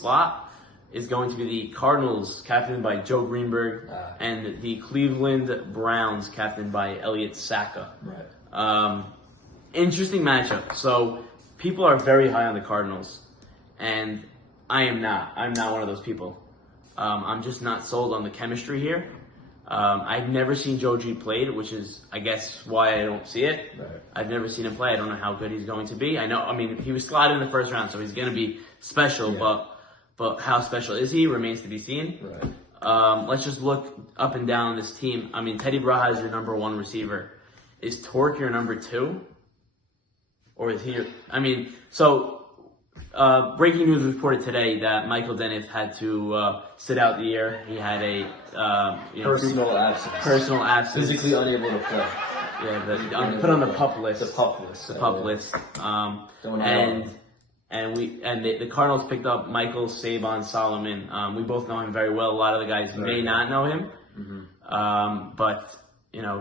slot is going to be the Cardinals, captained by Joe Greenberg, and the Cleveland Browns, captained by Elliott Saka. Right. Interesting matchup. So people are very high on the Cardinals, and I am not. I'm not one of those people. I'm just not sold on the chemistry here. I've never seen Joe G played, which is, I guess, why I don't see it. Right. I've never seen him play. I don't know how good he's going to be. I mean, he was slotted in the first round, so he's going to be special, but how special is he remains to be seen. Right. Let's just look up and down this team. I mean, Teddy Braha is your number 1 receiver. Is Torque your number 2? Or is he breaking news reported today that Michael Dennis had to sit out the year. He had a personal absence. Physically unable to play. Yeah, put on the pup list. The pup list. The Cardinals picked up Michael Sabon Solomon. We both know him very well. A lot of the guys may not know him. Mm-hmm. But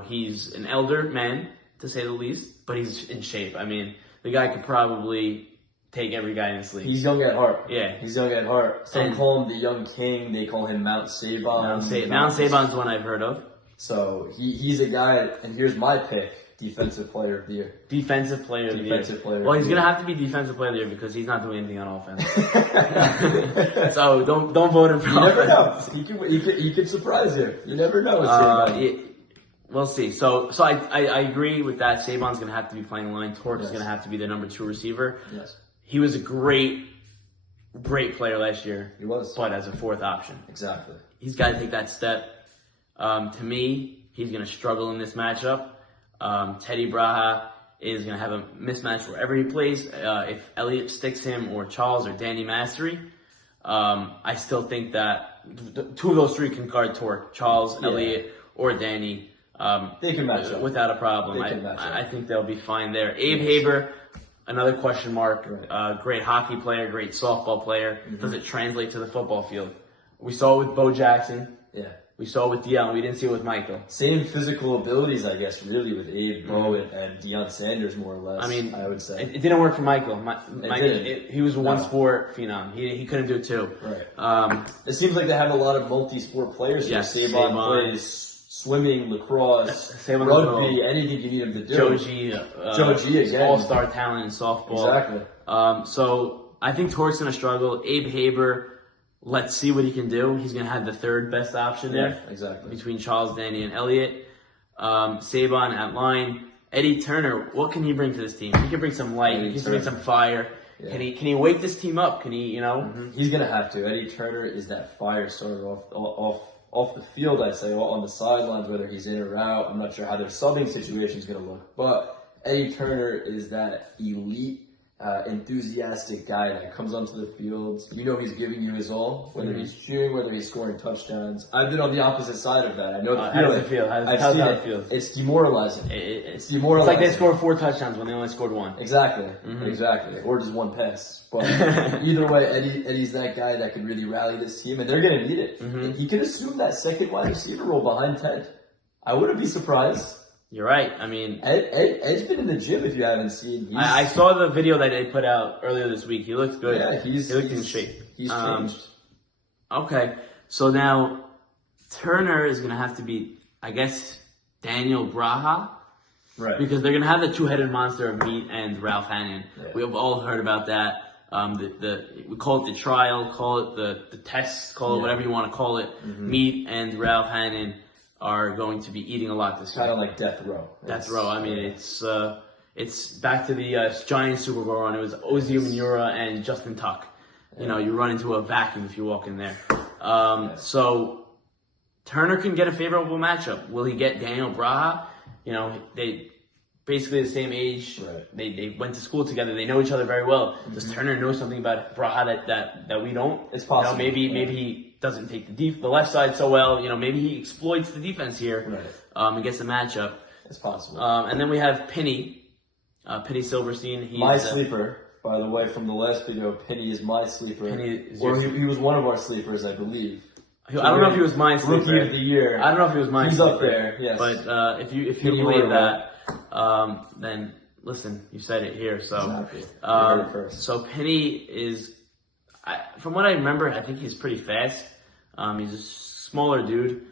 he's an elder man, to say the least, but he's in shape. I mean, the guy could probably take every guy in this league. He's young at heart. Yeah. He's young at heart. Some call him the young king. They call him Mount Sabon. Mount Sabon's one I've heard of. So he's a guy, and here's my pick, Defensive Player of the Year. Defensive Player of the Year. Well, he's going to have to be Defensive Player of the Year because he's not doing anything on offense. So don't vote him for offense. You never know. He could surprise you. You never know. We'll see. So I agree with that. Sabon's going to have to be playing line. Torque is going to have to be the number 2 receiver. Yes. He was a great player last year. He was. But as a 4th option. Exactly. He's got to take that step. To me, he's going to struggle in this matchup. Teddy Braha is going to have a mismatch wherever he plays. If Elliott sticks him or Charles or Danny Mastery, I still think that 2 of those 3 can guard Torque. Charles, Elliott, or Danny. They can match up. Without a problem. I think they'll be fine there. Abe Haber, another question mark. Right. Great hockey player, great softball player. Mm-hmm. Does it translate to the football field? We saw it with Bo Jackson. Yeah. We saw it with Deion. We didn't see it with Michael. Same physical abilities, I guess, really, with Abe, Bo, and Deion Sanders, more or less. I mean, I would say. It didn't work for Michael. He was a one-sport phenom. He couldn't do it, too. Right. It seems like they have a lot of multi-sport players. Yes, Sabon plays swimming, lacrosse, rugby, anything you need him to do. Joe G again. All-star talent in softball. Exactly. So I think Torque's going to struggle. Abe Haber, let's see what he can do. He's going to have the 3rd best option there. Exactly. Between Charles, Danny, and Elliott. Sabon at line. Eddie Turner, what can he bring to this team? He can bring some light. He can bring some fire. Yeah. Can he wake this team up? Can he, He's going to have to. Eddie Turner is that fire starter off the field, I'd say, on the sidelines, whether he's in or out. I'm not sure how their subbing situation is going to look. But Eddie Turner is that elite, enthusiastic guy that comes onto the field. He's giving you his all, whether he's cheering, whether he's scoring touchdowns. I've been on the opposite side of that. I know the feeling. How does it feel? How's it feel? It's demoralizing. It's demoralizing. It's like they scored 4 touchdowns when they only scored 1. Exactly. Exactly. Or just 1 pass. But either way, Eddie's that guy that can really rally this team, and they're going to need it. He can assume that second wide receiver role behind Ted. I wouldn't be surprised. You're right. I mean, Ed's been in the gym if you haven't seen. I saw the video that they put out earlier this week. He looks good. Yeah, he looked in shape. He's changed. Okay, so now Turner is going to have to be, I guess, Daniel Braha. Right. Because they're going to have the 2-headed monster of Meat and Ralph Hannon. Yeah. We have all heard about that. We call it the trial, call it the test, call it whatever you want to call it. Meat and Ralph Hannon are going to be eating a lot this year. Kind of like death row. Death row. I mean, it's back to the Giants Super Bowl run. It was Ozzie Umenyiora and Justin Tuck. You run into a vacuum if you walk in there. So Turner can get a favorable matchup. Will he get Daniel Braha? They basically the same age. Right. They went to school together. They know each other very well. Does Turner know something about Braha that we don't? It's possible. Maybe he doesn't take the left side so well. Maybe he exploits the defense here. Right. And gets the matchup. It's possible. And then we have Penny Silverstein. He's my sleeper, by the way, from the last video. Penny is my sleeper. He was one of our sleepers, I believe. I don't know if he was my sleeper. Rookie of the year. I don't know if he was my He's sleeper. up there, yes. But if you believe that, then listen, you said it here. So exactly. So Penny is. from what I remember, I think he's pretty fast. He's a smaller dude.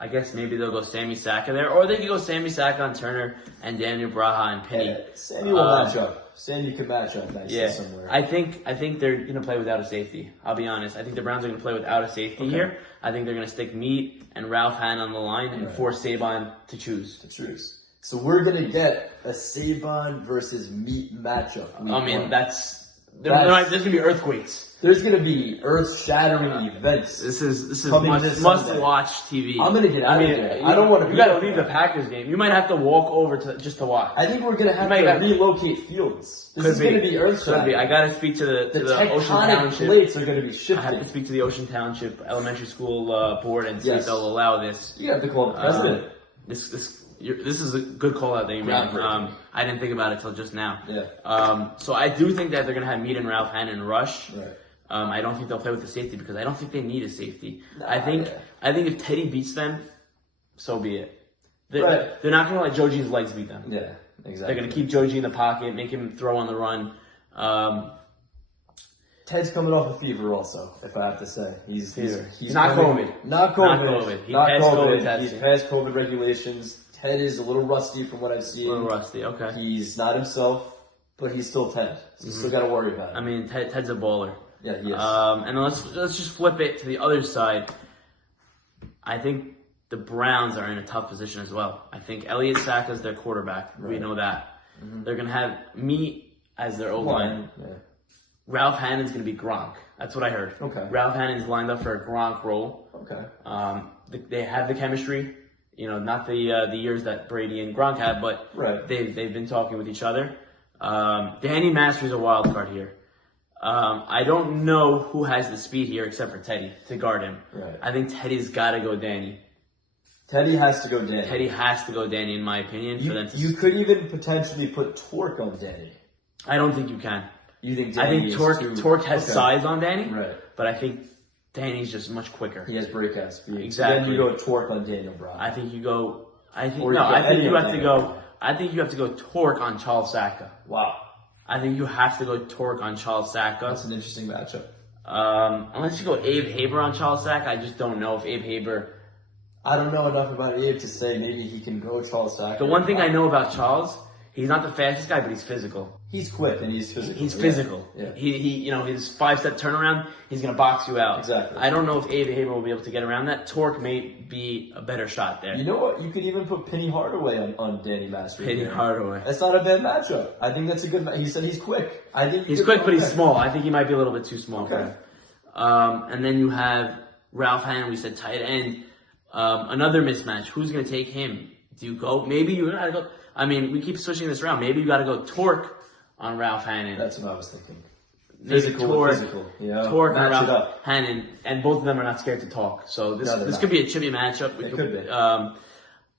I guess maybe they'll go Sammy Saka there, or they could go Sammy Saka on Turner and Daniel Braha and Penny. Yeah, Sammy will match up. Sammy can match up nicely somewhere. I think they're gonna play without a safety. I'll be honest. I think the Browns are gonna play without a safety here. I think they're gonna stick Meat and Ralph Hahn on the line and force Saban to choose. So we're gonna get a Saban versus Meat matchup. I mean, there's gonna be earthquakes. There's gonna be earth-shattering events. This is must-watch TV. I'm gonna get out of there. I don't want to. You gotta leave the Packers game. You might have to walk over just to watch. I think we're gonna have to relocate fields. This is gonna be earth-shattering. I gotta speak to the Ocean Township. Plates are gonna be shifted. I have to speak to the Ocean Township Elementary School board and see if they'll allow this. You have to call the president. This is a good call out that you made. I didn't think about it till just now. Yeah. So I do think that they're gonna have Meat and Ralph Hahn and rush. Right. I don't think they'll play with the safety because I don't think they need a safety. I think if Teddy beats them, so be it. They're not gonna let Joji's legs beat them. Yeah, exactly. They're gonna keep Joji in the pocket, make him throw on the run. Ted's coming off a fever also, if I have to say. He's not COVID. Not COVID. He passed COVID. He's passed COVID regulations. Ted is a little rusty from what I've seen. A little rusty, okay. He's not himself, but he's still Ted. So still got to worry about it. I mean, Ted's a baller. Yeah, he is. And let's just flip it to the other side. I think the Browns are in a tough position as well. I think Elliott Saka's their quarterback. Right. We know that. They're going to have Meat as their O-line. Yeah. Ralph Hannon's going to be Gronk. That's what I heard. Okay. Ralph Hannon's lined up for a Gronk role. Okay. They have the chemistry. You know, not the years that Brady and Gronk had, but they've been talking with each other. Danny Master's a wild card here. I don't know who has the speed here except for Teddy to guard him. Right. I think Teddy's got to go Danny. Teddy has to go Danny. Teddy has to go Danny, in my opinion. You could even potentially put Torque on Danny. I don't think you can. You think Danny Torque has size on Danny, right? But I think Danny's just much quicker. He has breakout speed. Exactly. Then you go Torque on Daniel Brown. I think you have to go Torque on Charles Saka. Wow. I think you have to go Torque on Charles Saka. That's an interesting matchup. Unless you go Abe Haber on Charles Saka, I just don't know if Abe Haber. I don't know enough about Abe to say maybe he can go Charles Saka. The one thing I know about Charles, he's not the fastest guy, but he's physical. He's quick and he's physical. He's physical. Yeah. He his 5-step turnaround, he's gonna box you out. Exactly. I don't know if Abe Haber will be able to get around that. Torque may be a better shot there. You know what? You could even put Penny Hardaway on Danny Master. Penny Hardaway. That's not a bad matchup. I think that's a good match. He said he's quick. I think he's quick, but he's small. I think he might be a little bit too small for him. And then you have Ralph Hahn. We said tight end. Another mismatch. Who's gonna take him? Do you go? Maybe you gotta go. I mean, we keep switching this around. Maybe you gotta go Torque on Ralph Hannon. That's what I was thinking. Physical. Yeah. Torque and Ralph Hannon, and both of them are not scared to talk. So this could be a chippy matchup. It could be.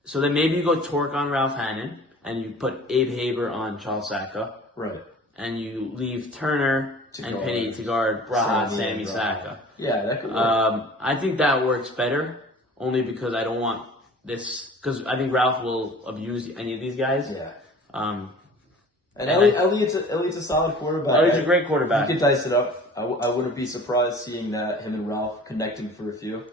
So then maybe you go Torque on Ralph Hannon, and you put Abe Haber on Charles Saka. Right. And you leave Turner and Penny to guard Braha, Sammy Saka. Yeah, that could work. I think that works better, only because I don't want this, because I think Ralph will abuse any of these guys. Yeah. And Elliott's a solid quarterback. Elliott's a great quarterback. You could dice it up. I wouldn't be surprised seeing that him and Ralph connecting for a few.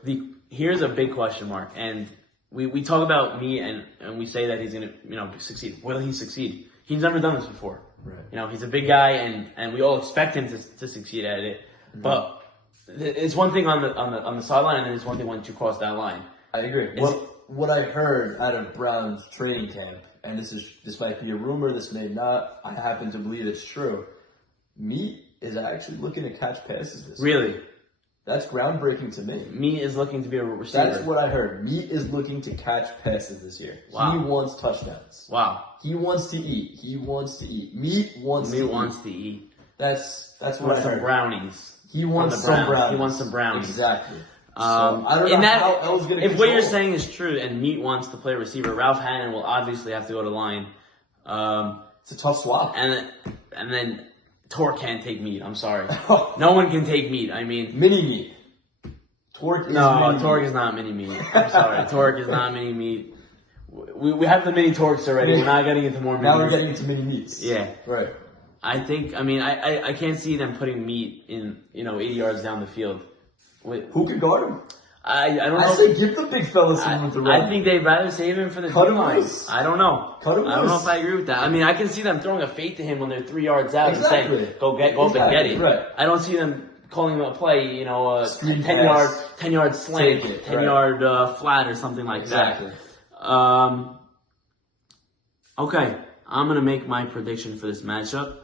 Here's a big question mark, and we talk about me and we say that he's gonna succeed. Will he succeed? He's never done this before. Right. He's a big guy, and we all expect him to succeed at it. Mm-hmm. But it's one thing on the sideline, and then it's one thing once you cross that line. I agree. What I heard out of Brown's training camp, and this might be a rumor, this may not, I happen to believe it's true. Meat is actually looking to catch passes this year. Really? That's groundbreaking to me. Meat is looking to be a receiver. That's what I heard. Meat is looking to catch passes this year. Wow. He wants touchdowns. Wow. He wants to eat. Meat wants to eat. That's what I heard. Brownies. He wants some brownies. He wants some brownies. Exactly. I don't know how else going to if what you're saying is true and Meat wants to play receiver, Ralph Hannon will obviously have to go to line. It's a tough swap. And then Torque can't take Meat. I'm sorry. No one can take Meat. I mean, mini Meat. Torque is Torque is not mini Meat. I'm sorry. Torque is not mini Meat. We have the mini Torques already. We're not getting into more mini. Now we're getting into mini Meats. Yeah. Right. I think, I mean, I can't see them putting meat in, 80 yards down the field. Who could guard him? I don't know. I say give the big fella someone to run. I think they'd rather save him for the Cut him D-line. loose. I don't know. Cut him I don't know loose. if I agree with that. I mean, I can see them throwing a fade to him when they're 3 yards out Exactly. and saying, go up and get it. Right. I don't see them calling a play, a Screen 10 pass. yard slant, Take it, 10 right. yard flat or something like Exactly. that. Okay, I'm going to make my prediction for this matchup.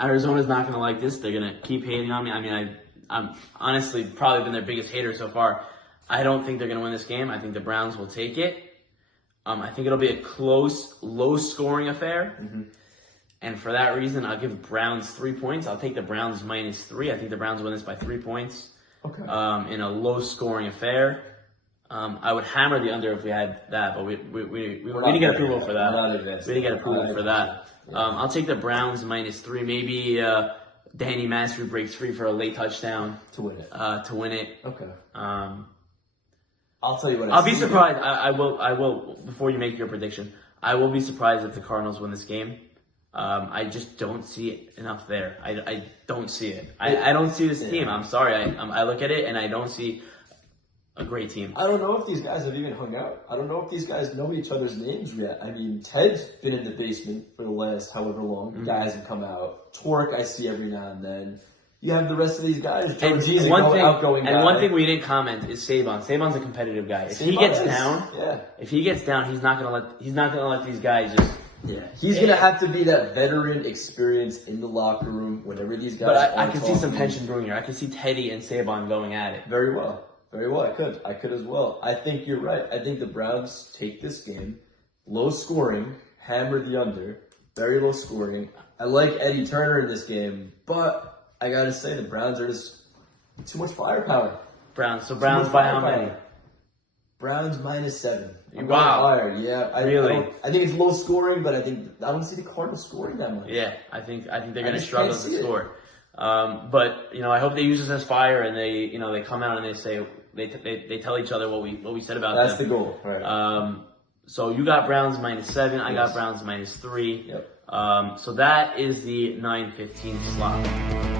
Arizona's not going to like this. They're going to keep hating on me. I mean, I'm honestly probably been their biggest hater so far. I don't think they're going to win this game. I think the Browns will take it. I think it'll be a close, low-scoring affair. Mm-hmm. And for that reason, I'll give Browns 3 points. I'll take the Browns -3. I think the Browns win this by 3 points. Okay. In a low-scoring affair. I would hammer the under if we had that, but we didn't get approval for that. We didn't get approval for that. I'll take the Browns -3. Maybe Danny Master breaks free for a late touchdown To win it. to win it. Okay. I'll tell you what. I'll be surprised. I will. Before you make your prediction, I will be surprised if the Cardinals win this game. I just don't see it enough there. I don't see it. I don't see this team. I'm sorry. I look at it and I don't see a great team. I don't know if these guys have even hung out. I don't know if these guys know each other's names yet. I mean, Ted's been in the basement for the last however long. Mm-hmm. Guys have come out. Torque, I see every now and then. You have the rest of these guys. And G's a outgoing guy. one thing we didn't comment is Saban. Saban's a competitive guy. If he gets down, he's not gonna let these guys just. Yeah, he's gonna have to be that veteran experience in the locker room whenever these guys. But I can see some tension brewing here. I can see Teddy and Saban going at it. Very well. I could as well. I think you're right. I think the Browns take this game, low scoring, hammer the under, very low scoring. I like Eddie Turner in this game, but I gotta say the Browns are just too much firepower. Browns by how many? Browns -7. Wow. Higher. Yeah, Really? I think it's low scoring, but I don't see the Cardinals scoring that much. Yeah, I think they're gonna just struggle can't to see it. score. But I hope they use this as fire and they come out and they say they tell each other what we said about That's them. the goal. Right. So you got Browns -7. I got Browns -3. Yep. So that is the 9:15 slot.